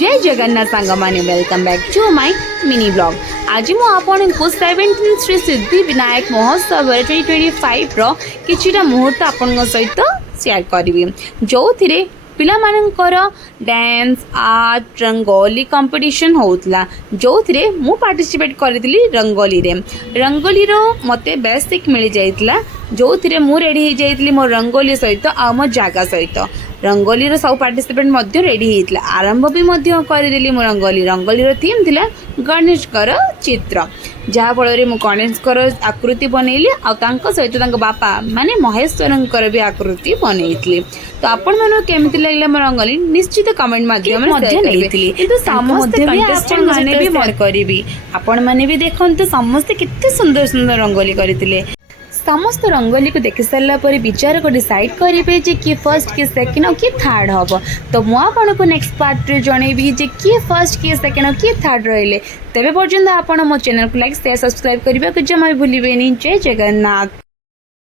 जय जगन्नाथ सांग माने welcome back to my mini blog. आज मु आपन को 17 श्री सिद्धि विनायक महोत्सव 2025 रो किछिटा मुहूर्त आपन सहित शेयर करिवि जो थिरे पिला मानकर डांस आर्ट रंगोली कंपटीशन होउतला जो थिरे मु पार्टिसिपेट करथिली रंगोली रे। रंगोली रो मते बेसिक मिल जाइतला जो थिरे मु रेडी हो जाइतली मो रंगोली सहित आ मो जागा सहित रंगोली रो सब पार्टिसिपेट मध्य रेडी होइतला। आरंभ भी मध्य करदेली मो रंगोली रो थीम थिला गणेश कर चित्र जहाँ फल मु गणेश कर आकृति बनैली आ तांको सहित तांको बापा माने महेश्वरंकर भी आकृति बनैतली। तो आपण मानो केमिति लागले मो रंगोली निश्चित कमेंट माध्यम मध्य नैतिली किंतु समस्त कंटेस्टेंट माने भी मन करिवि आपण माने भी देखंतु समस्त कितने सुंदर सुंदर रंगोली करथिले। समस्त रंगोली को देख सारा पर विचार को डिसाइड करेंगे जे किए फर्स्ट किए सेकेंड और किए थर्ड हम। तो मुझे आपको नेक्स्ट पार्ट रे जनइबी जे किए फर्स्ट किए सेकेंड और किए थर्ड रहिले। तेबे पर्यंत आपण मो चैनल को लाइक शेयर सब्सक्राइब करबा को जमा भूलिबेनी। जय जगन्नाथ।